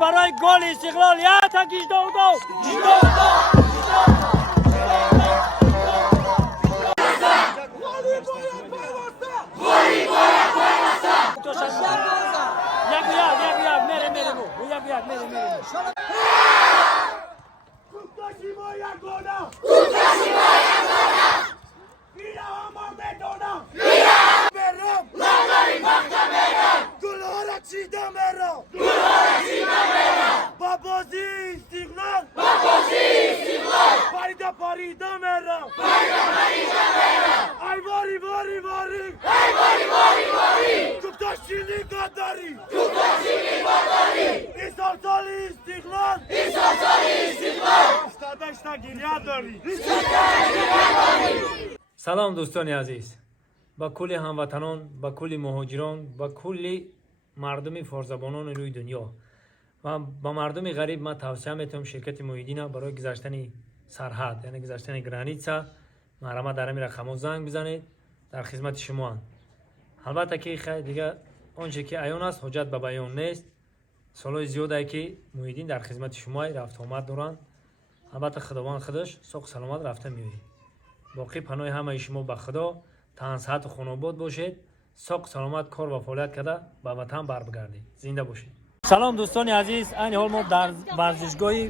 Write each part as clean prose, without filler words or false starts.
برای گل استقلال. یا تکیش دو سلام دوستان عزیز، با کل هموطنان، با کل مهاجران، با کل مردم فارزبانان روی دنیا و با مردم غریب من توصیه میتونم شرکت محیدین برای گذشتن سرحد یعنی گذشتن گرانیتسا مرحمت در همین رقم زنگ بزنید، در خدمت شما. البته که خیلی دیگه آنچه که عیان است حجت به بیان نیست. سالهای زیاده که محیدین در خدمت شما رفت آمد دارند. البته خداوند خودش سوق سلامت رفته میوید. باقی پناه همه شما به خدا، تن صحت و خانواد باشید، سوق سلامت کار و فعالیت کرده به وطن بر بگردید. زنده باشید. سلام دوستان عزیز، این حال ما در ورزشگاه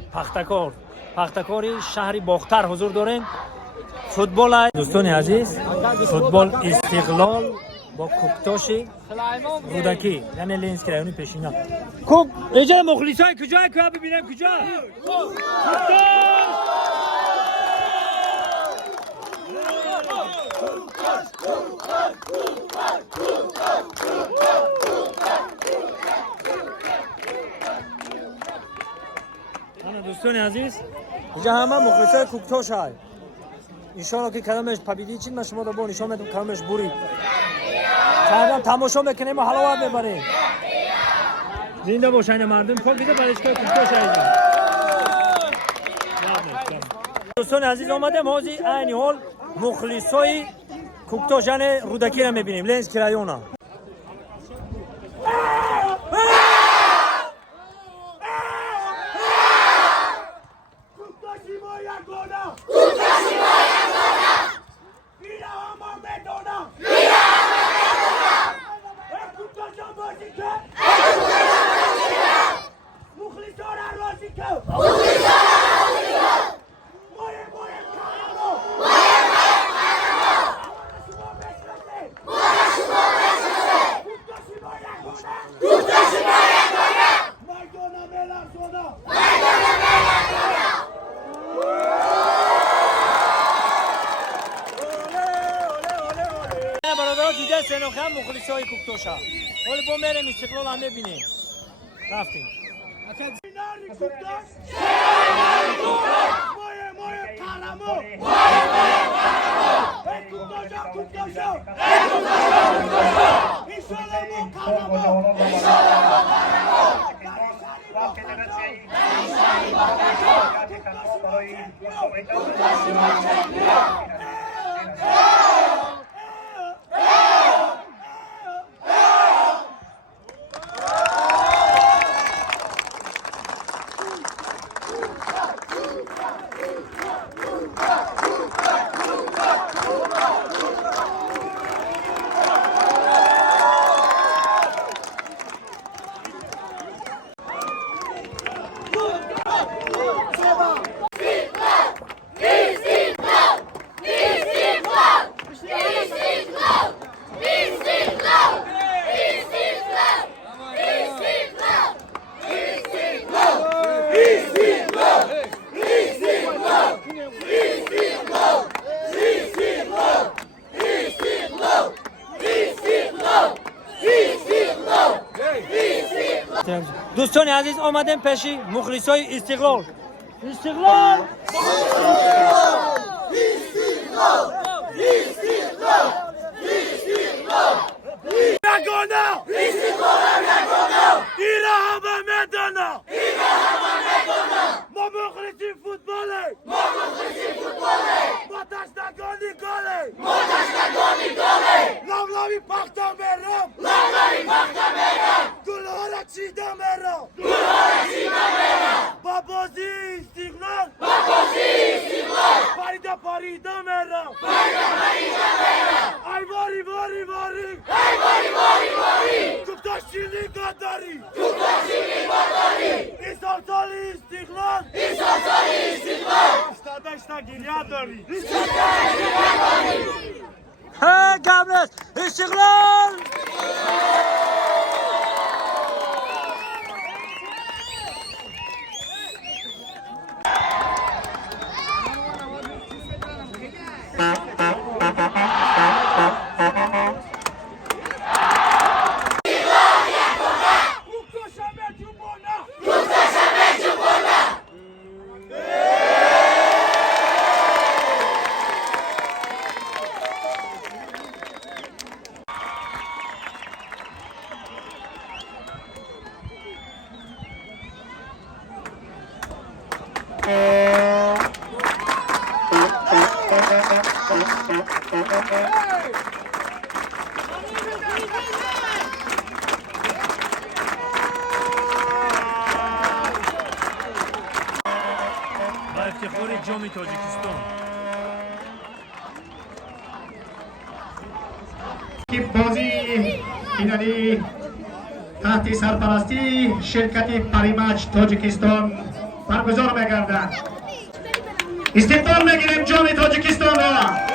پختکار شهر باختر حضور داریم. فوتبال دوستان عزیز، فوتبال استقلال با کوکتاش رودکی یعنی لینز کرایونی پیشینا. کوک اینجا مخلصای کجا که ببینم کجا؟ دوستان عزیز، اینجا همه مخلصای کوکتاش های. انشالله که کلمش پبیدی چین من شما رو با نشان میدم کلمش برید. فردا تماشا میکنیم و حلاوت میبریم. زنده باشین مردم. پاک بیده برشگاه کوکتاش های. دوستان عزیز آمدیم حاضی این حال مخلصای کوکتاش رودکی را میبینیم. لنز کرایونا. دیگه سنوخه هم مخلصی های کوکتاشا ولی با میرم استقلال هم ببینیم. رفتیم دوستان عزیز آمدیم پیشی مخلصای استقلال. استقلال یگانه ایره همه میدانه ما مخلصی فوتباله ما دشتگانی گاله لولاوی پختا میرم گلها را چیده مرا بابازی استقلال پریده پریده مرا ای واری واری واری کوکتاش چیلی گداری ایسال سالی استقلال استاده اشتا گیلیه داری Hey Gamles! İstiklal! با افتخار جام تاجیکستان بازی فینالی تحت سرپرستی شرکت پریمچ تاجیکستان برگزار می‌گردد. استقبال می‌گیریم جام تاجیکستان را.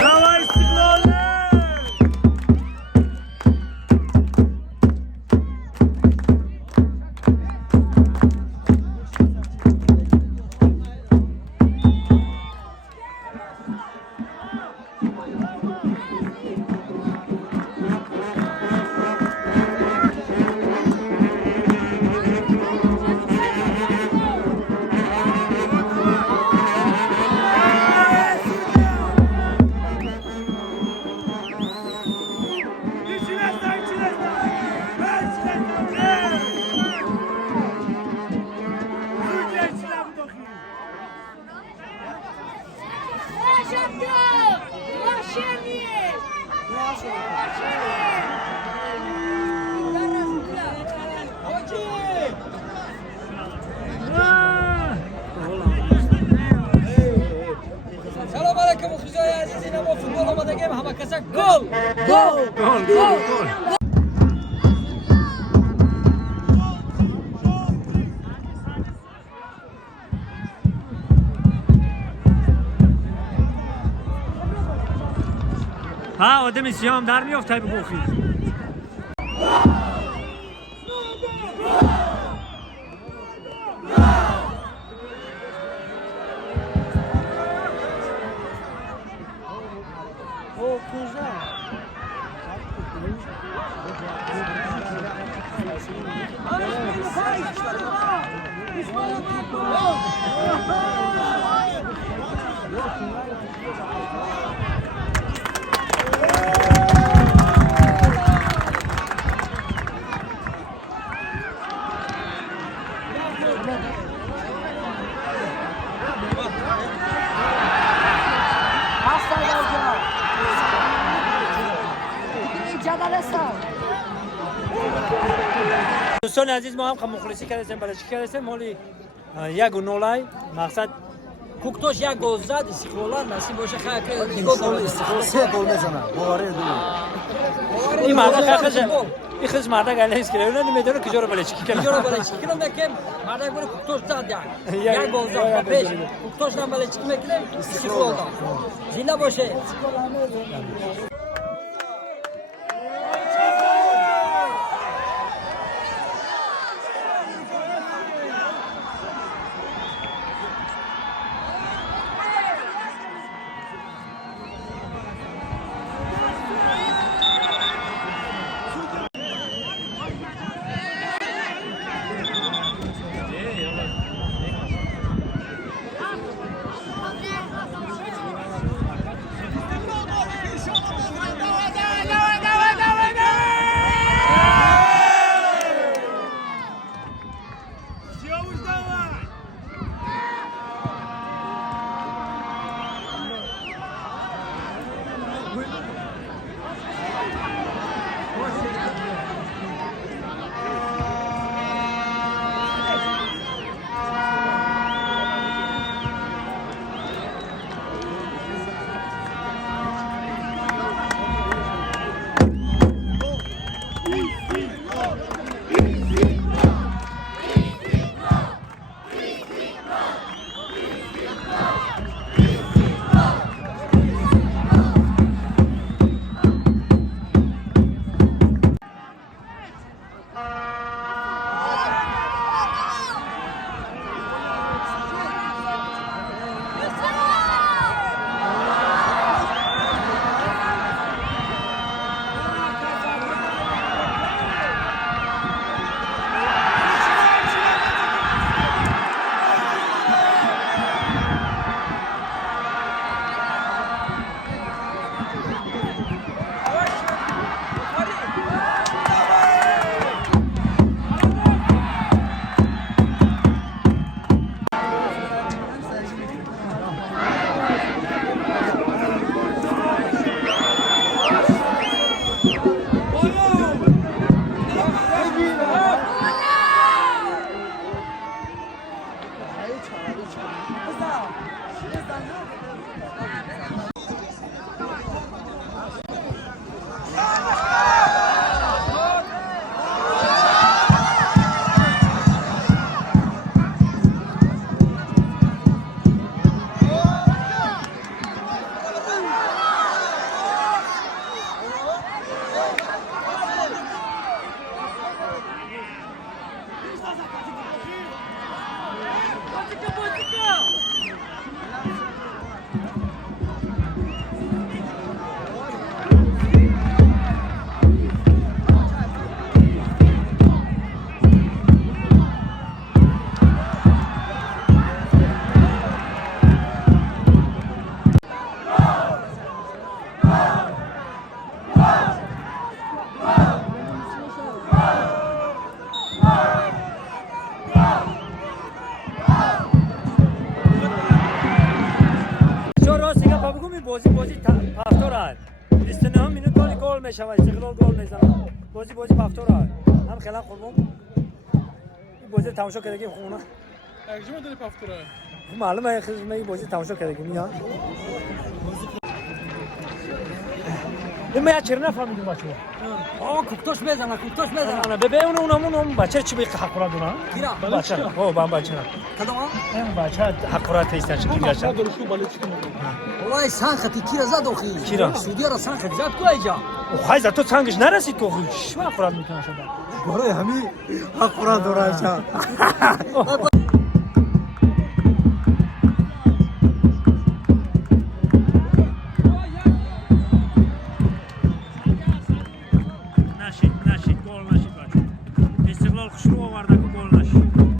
Bravo İstiklal! سلام علیکم خوشای عزیزی ما فوتبال آمادگیم همه کسا گل ها آدم سیام در میافته بگوخی دوستان عزیز ما هم مخلصی کردیم بلشی کردیم مالی یک و نولای مقصد کوکتوش یک گل زد استقلال نصیب باشه خیلی سه گل میزنه بواره دو این مرد خیلی این خیلی مرد گله است که اون نمیدونه کجا رو بلشی کنه کجا رو بلشی کنم میکنم مرد گل کوکتوش زد یک گل زد پیش کوکتوش هم بلشی میکنم استقلال زنده باشه بازی پفتور است 29 مینوت گل میشه و استقلال گل میزنه بازی پفتور است هم خیلی قربون بازی تماشا کردیم خونه اگه داری پفتوره معلومه خیلی بازی تماشا کردیم میاد ما چرا نفهمیدیم بچه آقا کوکتوش بزنه انا ببین اونم بچه چی به حقورا دونه کیرا بچه با بچه کدوم این بچه حقورا تیستن چی میگه والله سانختی کیرا زد اخی کیرا؟ سعودی را سانخت زد کجا او خایز تو سانگش نرسید تو خوش ما حقورا میکنه شده برای همین حقورا دورایشا نشید گل نشید بچه استقلال خوشرو آورده که گل نشید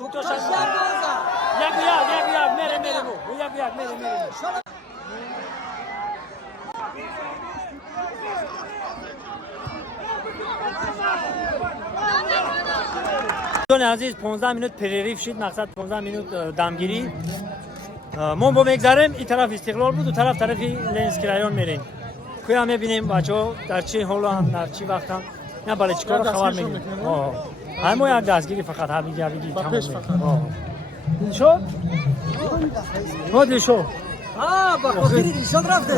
کوکتوش یک میره بو یک میره دوستان عزیز 15 مینوت پریریف شد مقصد 15 مینوت دمگیری ما با میگذاریم این طرف استقلال بود و طرف لنز کرایون میریم کویا میبینیم بچه‌ها در چه حالن در چه وقتن نه بالا چیکار خبر میگیم همون هم دستگیری فقط همینجا تمام شد شد با خودی دیشان رفته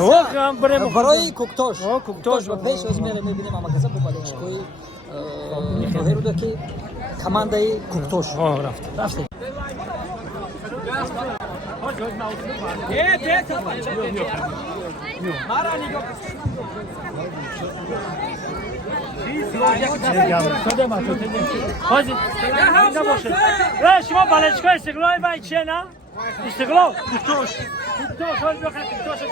برای کوکتاش با پیش از میره میبینیم اما کسا با بالچکوی ظاهر بوده که کمانده کوکتاش رفته شما بالچکای استقلال من چیه نه؟ استقلال کوکتاش حال بخیر کوکتاش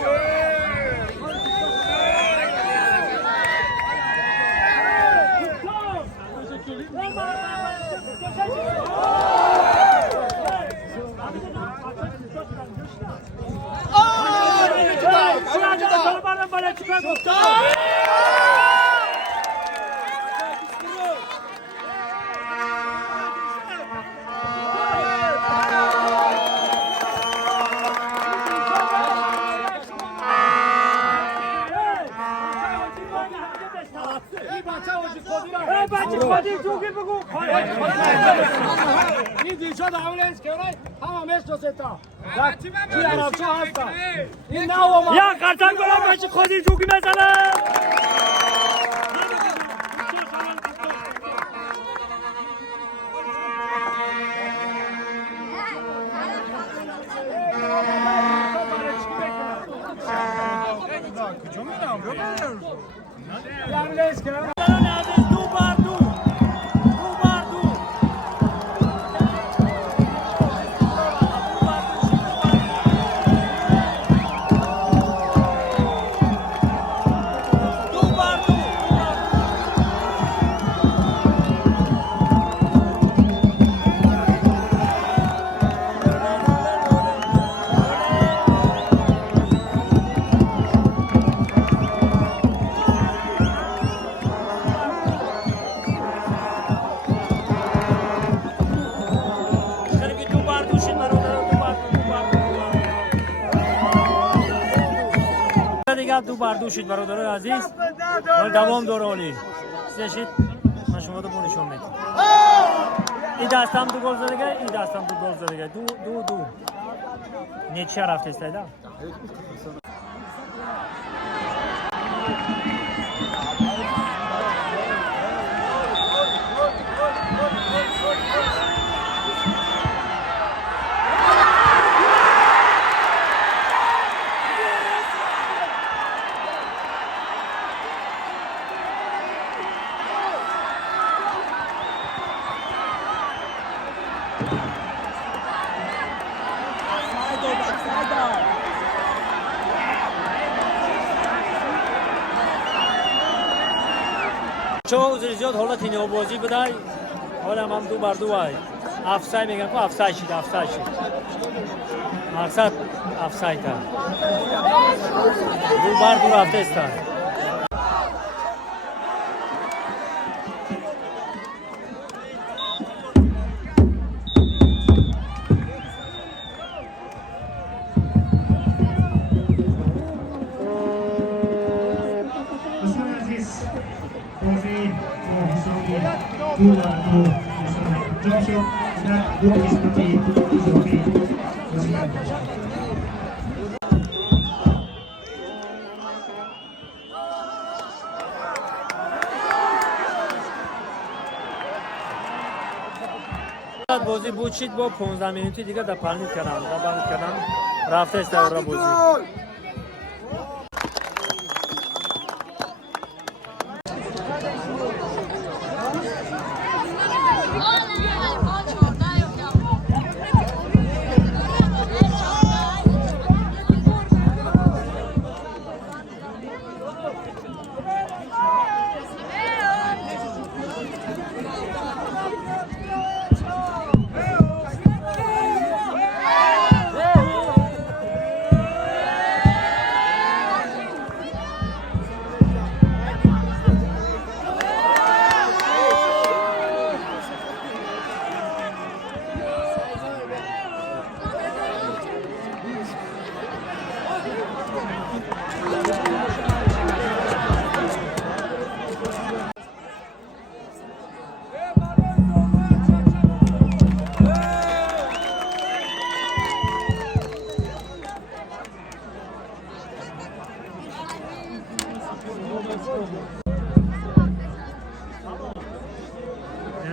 این دیشا دعوله است که اونای همه مشت و ستا چی عربچه هستا این نه اومد یا قرطن گلم بچه خودی جوگی بزنه دو بردوشید برادرای عزیز ولی دوام داره عالی سشید من شما رو نشون میدم این دستم دو گل زده این دستم دو گل زده دو نیچه رفته است ایدا چون زیاد حالت اینو بازی بدای حالا هم دو بر دو ای افسای میگن که افسای شد مقصد افسای تا دو بر دو رفته است بازی بود شد با 15 مینوتی دیگه در پرنید کردن رفته است در بازی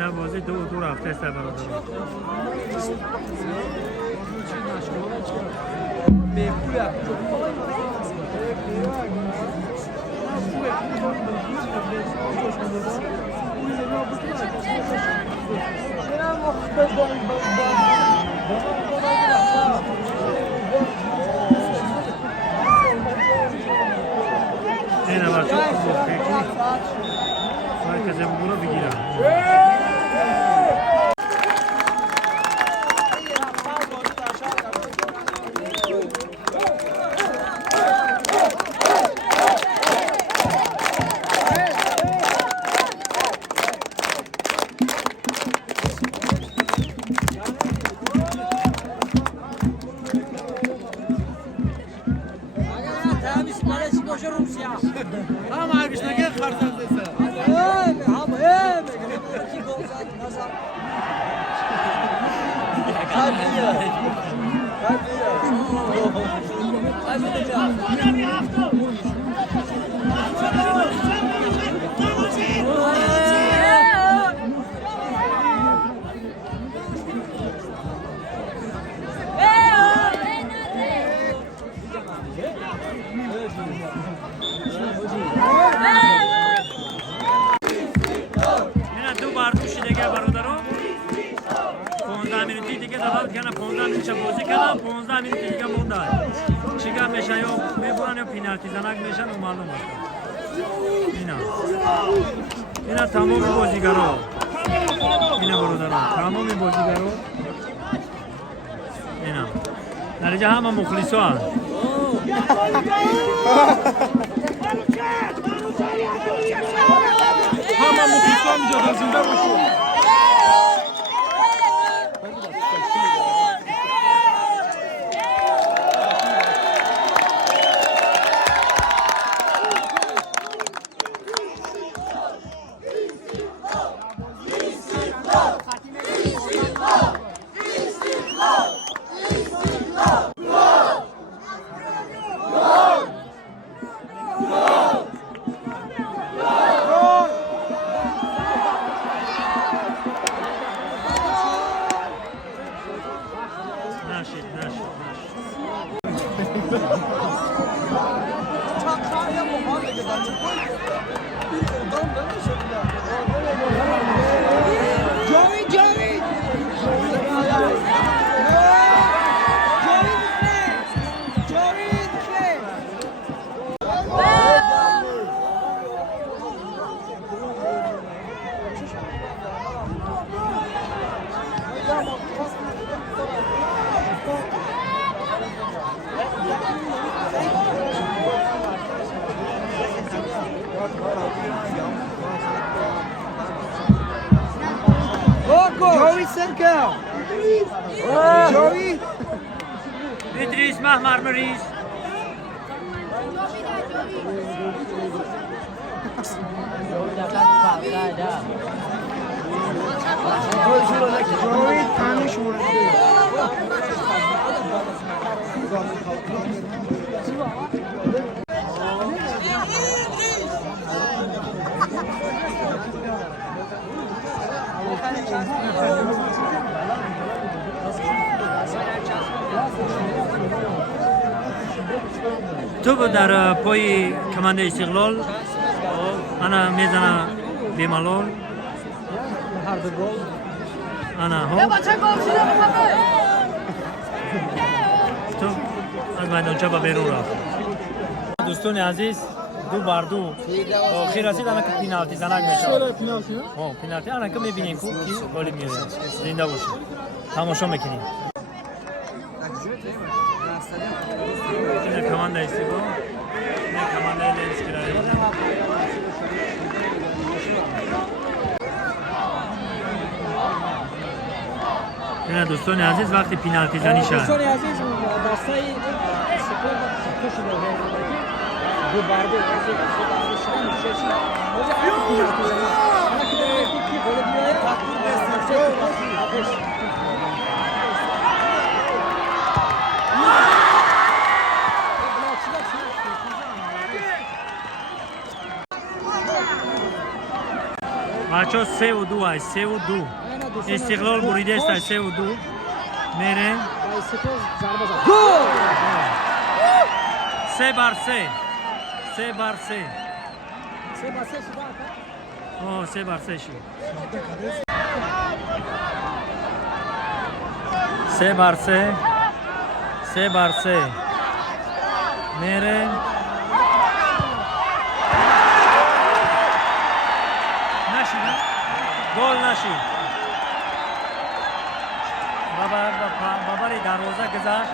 اینا بازی دو هفته است برادر. اینا بچه مرکز برو بگیرم. Ama arkadaşlar gel kartal dese. اینا دو بار پوشیدگی برادران 15 minut دیگه دادن که 15 minut بازی کردن 15 minut دیگه مونده چیکار میشه یا میبرن یا پنالتی زنک میشن و معلوم است اینا تمام بازیگرا اینا برادران تمام بازیگرا اینا در اینجا همه مخلصا هست Ama mutlusun mücadelesinde başlıyor. جوی سرکه جوی İdris Mahmar Meriz. جوی تانش مورده تو در پای کمانده استقلال انا میزنه بیمالول انا ها تو از میدانچه به بیرون رفت دوستان عزیز دو بر دو آخر رسید انا که پینالتی زنک میشه پینالتی انا که میبینیم که گل میاره زنده باشیم تماشا میکنیم این کمانده استقلال این کمانده لنز کرده اینا دوستان عزیز وقتی پینالتی زنی شد دوستان عزیز دستای سپور تو شده دو برده بچه 3-2 های 3-2 استقلال بریده است 3-2 میره استقلال ضربه زد گل 3-3 3 بر 3 شد آه 3-3 شد 3-3 3-3 میره نشید گل نشید بابری دروازه گذاشت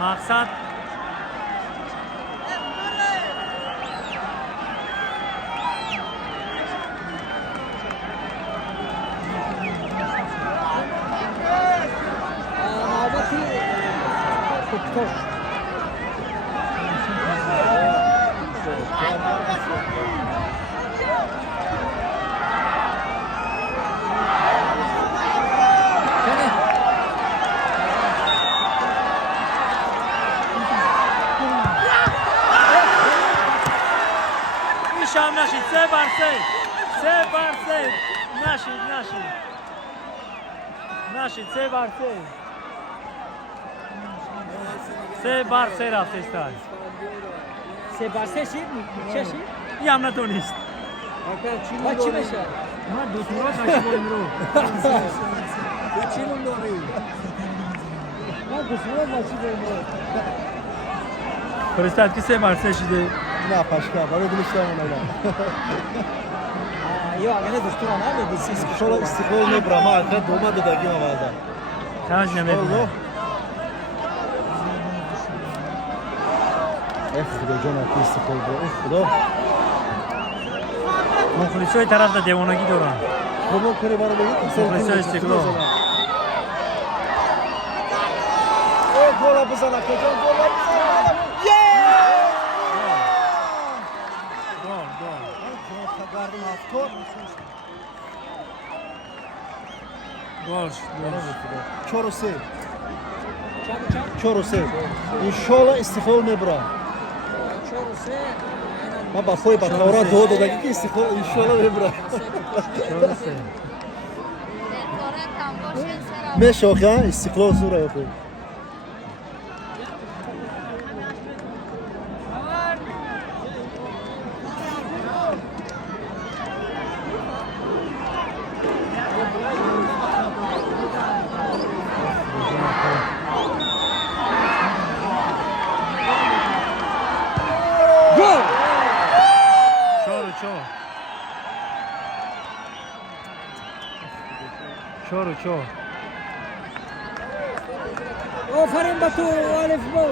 مقصد نوبتی کوکتوش شام نشید 3-3 نشید 3-3 رفت استاد 3 بر 3 شد چه شد؟ یه هم نتونست با چی بشه؟ من دو تورا داشت بریم رو چی نمی‌داری؟ من دوستان با چی بریم رو فرستاد که 3-3 شده نه پشکا برای دلش نمونه یا اگه دوستان نمیدی سیس شما استقلال نبرم آخر دوما دادگی آوازه تاج نمیدونم خدا جان اکی استقلال برو خدا مخلصای طرف دا دیوانگی دارن خدا کری برای بگید مخلصای استقلال گل بزن اکی جان گل بزن گل 4-3 انشالله استقلال نبرم 4-3 من با خوی با تورا دو دادگی که استقلال انشالله نبرم میشه استقلال زوره خوی چهار آفرین با تو الف با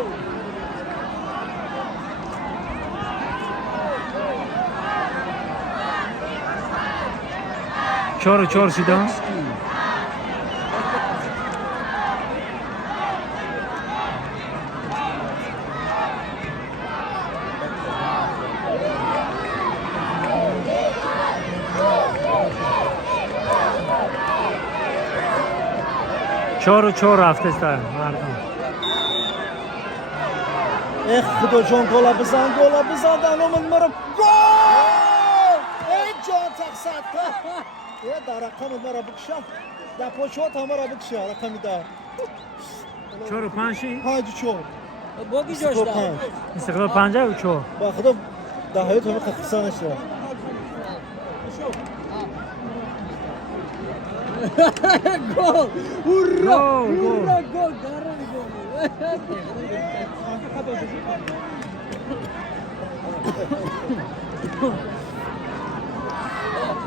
4 شدن چهار رفته است مردم خدا جان گل بزن دانم مرا گل ای جان تقصد یه در رقم مرا بکشه در پاچوات مرا بکشه رقمی در 4 باقی جاش دار استقلال 50 و 4 با خدا در حیات همه خفصانش دار گل هورا گل دارم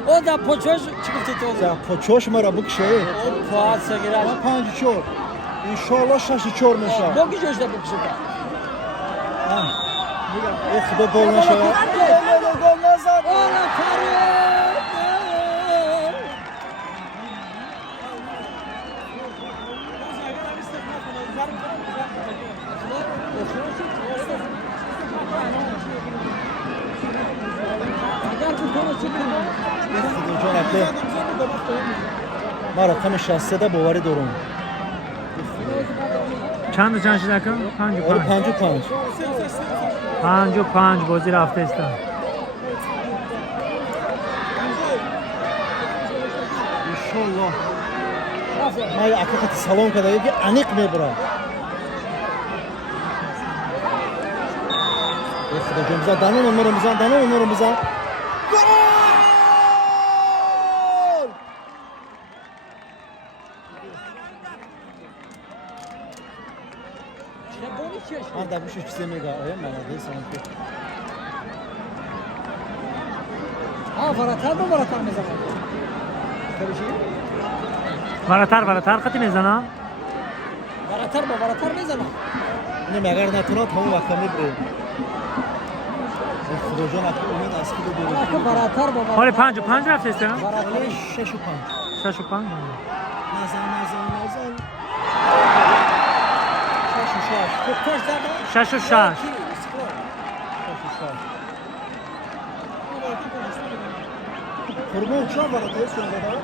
او دا پوچوش چی گفتی تو؟ در پاچوش مرا بکشه فاعت سگیرش 5-4 انشالله 6-4 میشه باقی جاش دا بکشه ای خدا گل نشه گل نزد اولا فرید ما رقم 63 باوری دارم چند شده کن؟ 5 بازی رفته است الله ما يعقد الصالون كذا يجي عنيق مبرا يخرج رمضان دانون ونور رمضان دانون ونور رمضان جول هذا مش سميغا ايام ما ده سانكو فراتر با فراتر میزنم وراتر خطی میزنم فراتر با فراتر میزنم نه اگر نتونات همون وقت میبره خدا جان اگه امید از که که فراتر با حالی 5 رفت استران فراتر 6 و 5 6 و 5 نزن کوکتاش زدم 6 و 6 قربون چه برات هست دادا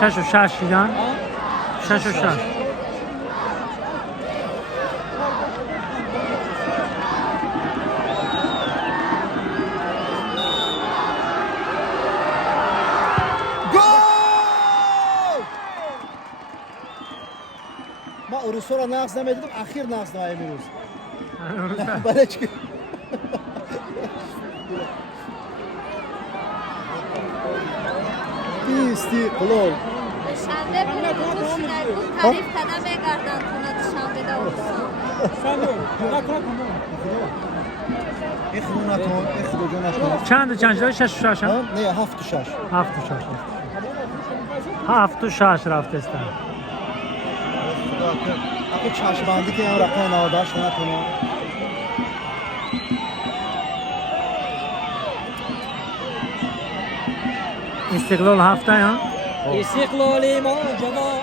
6 و 6 دیدن 6 و 6 ما اروسا را نقص نمیدیدم اخیر نقص نمایی میروز برای چی؟ استقلال شنبه پول تعریف کردن بگردن کنه شنبه دا اخدو نکن اخدو جو نکن چند داری 6 و 6 نه 7 و 6 7 و 6 7 و 6 رفت استران اگه چشمبندی که هم رقم نواداش نکنه استقلال هفته ها استقلالی ما جوان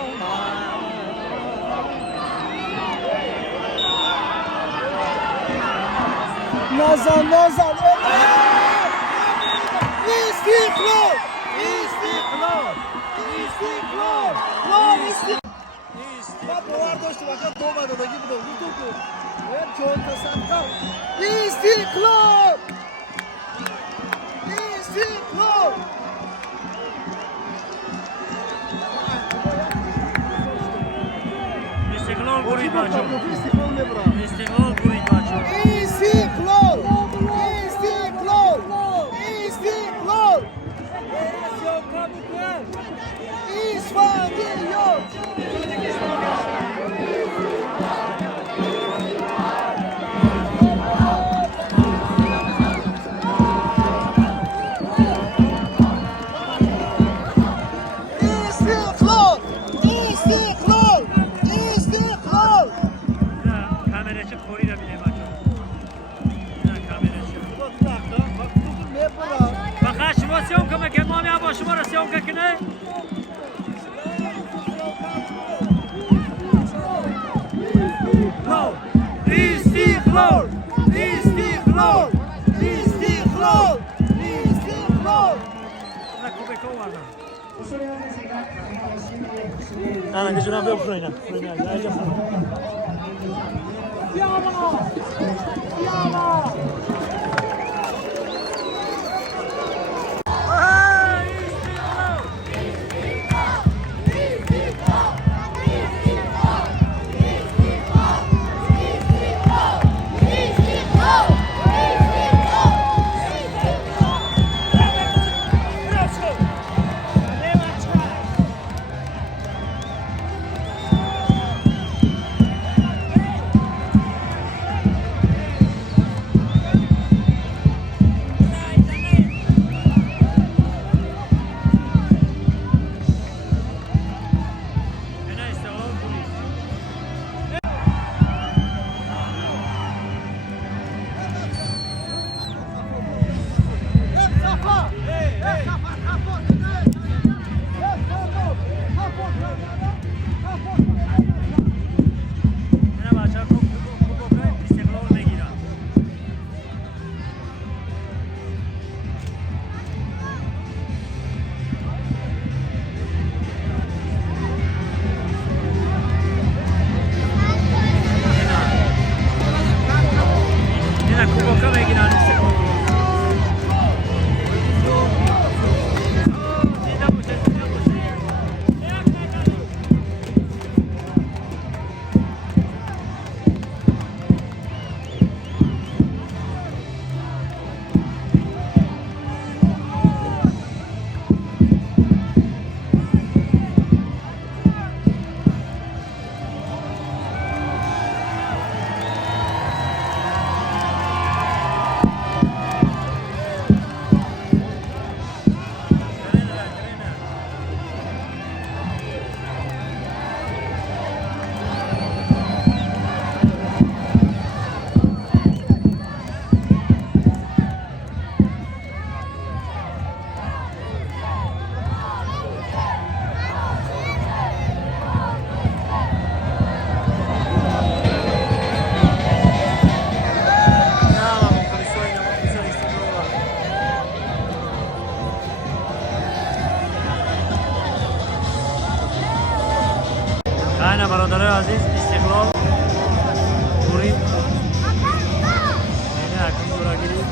نزن استقلال ما باور داشتیم فقط دو دادگی بودم تو باید جان تصدق استقلال استقلال برید بچه استقلال نبرم استقلال برید بچه استقلال کامرچه خوری رو بینه بچه فقط شما سیام که مگه ما هم با شما رو سیام که کنه استقلال نه جناب بفراینا اینا برادرای عزیز استقلال گورید. اینه اکنون گورا گیرید.